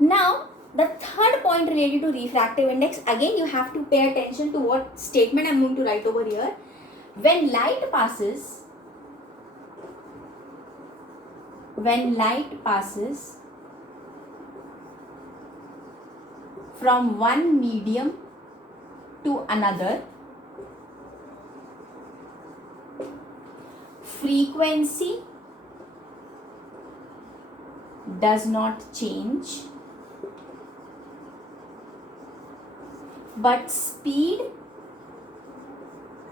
Now, the third point related to refractive index, again you have to pay attention to what statement I am going to write over here. When light passes from one medium to another, frequency does not change, but speed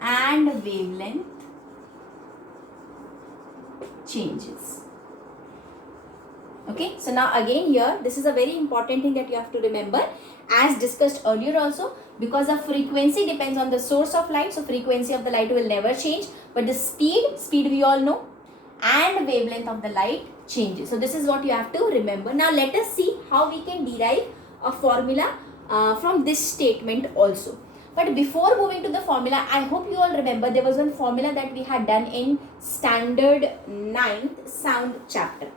and wavelength changes. Okay, so now again here, this is a very important thing that you have to remember, as discussed earlier also, because the frequency depends on the source of light, so frequency of the light will never change, but the speed we all know, and wavelength of the light changes. So this is what you have to remember. Now let us see how we can derive a formula from this statement also. But before moving to the formula, I hope you all remember there was one formula that we had done in standard 9th sound chapter.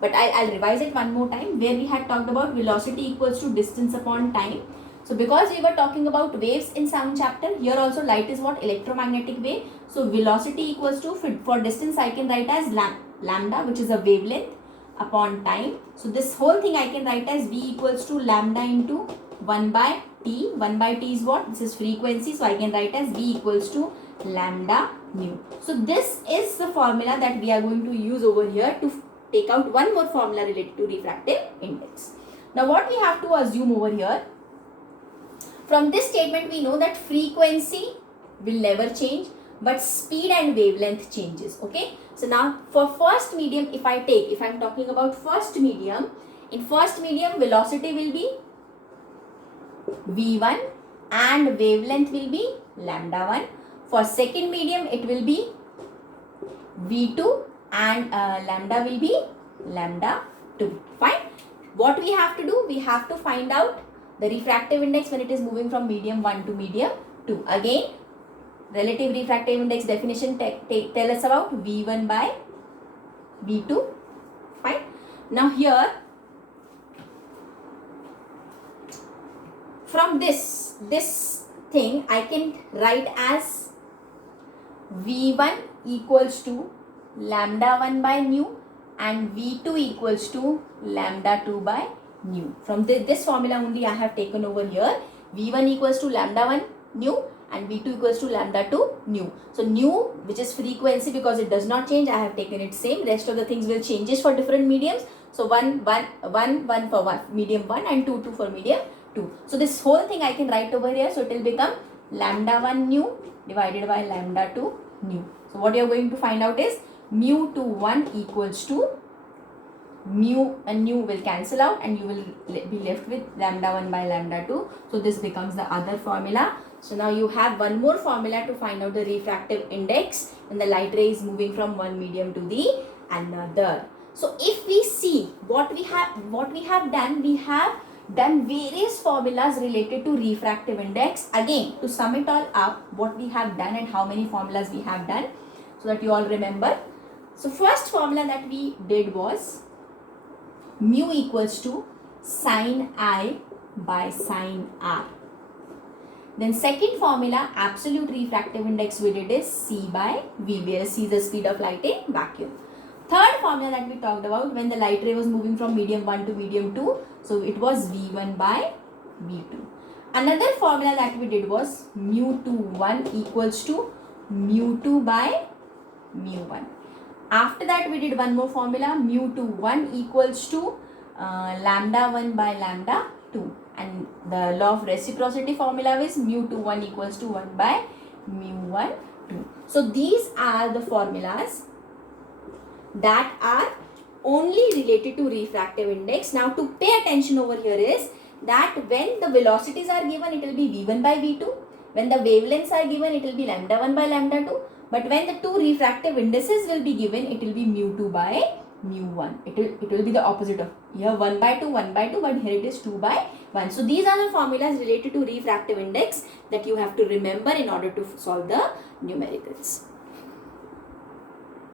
But I'll revise it one more time, where we had talked about velocity equals to distance upon time. So because we were talking about waves in sound chapter, here also light is what? Electromagnetic wave. So velocity equals to, for distance I can write as lambda, which is a wavelength, upon time. So this whole thing I can write as V equals to lambda into 1 by T. 1 by T is what? This is frequency. So I can write as V equals to lambda nu. So this is the formula that we are going to use over here to take out one more formula related to refractive index. Now what we have to assume over here, from this statement we know that frequency will never change, but speed and wavelength changes. Okay, so now for first medium, if I am talking about first medium, in first medium velocity will be V1 and wavelength will be lambda 1. For second medium it will be V2 and lambda will be lambda 2. Fine. What we have to do? We have to find out the refractive index when it is moving from medium 1 to medium 2. Again, relative refractive index definition tell us about V1 by V2. Fine. Now here, from this thing I can write as V1 equals to lambda 1 by nu and V2 equals to lambda 2 by nu. From this formula only I have taken over here. V1 equals to lambda 1 nu and V2 equals to lambda 2 nu. So nu, which is frequency, because it does not change, I have taken it same. Rest of the things will changes for different mediums. So 1 for one medium 1 and 2 for medium 2. So this whole thing I can write over here. So it will become lambda 1 nu divided by lambda 2 nu. So what you are going to find out is mu to 1 equals to mu, and nu will cancel out and you will be left with lambda 1 by lambda 2. So this becomes the other formula. So now you have one more formula to find out the refractive index when the light ray is moving from one medium to the another. So if we see what we have done, we have done various formulas related to refractive index. Again, to sum it all up, what we have done and how many formulas we have done, so that you all remember. So first formula that we did was mu equals to sine I by sine R. Then second formula, absolute refractive index, we did is C by V, where C is the speed of light in vacuum. Third formula that we talked about when the light ray was moving from medium 1 to medium 2, so it was V1 by V2. Another formula that we did was mu to 1 equals to mu 2 by mu 1. After that we did one more formula, mu to 1 equals to lambda 1 by lambda 2, and the law of reciprocity formula is mu to 1 equals to 1 by mu 1 2. So these are the formulas that are only related to refractive index. Now to pay attention over here is that when the velocities are given, it will be V1 by V2. When the wavelengths are given, it will be lambda 1 by lambda 2. But when the two refractive indices will be given, it will be mu 2 by mu 1. It will be the opposite of here 1 by 2, but here it is 2 by 1. So these are the formulas related to refractive index that you have to remember in order to solve the numericals.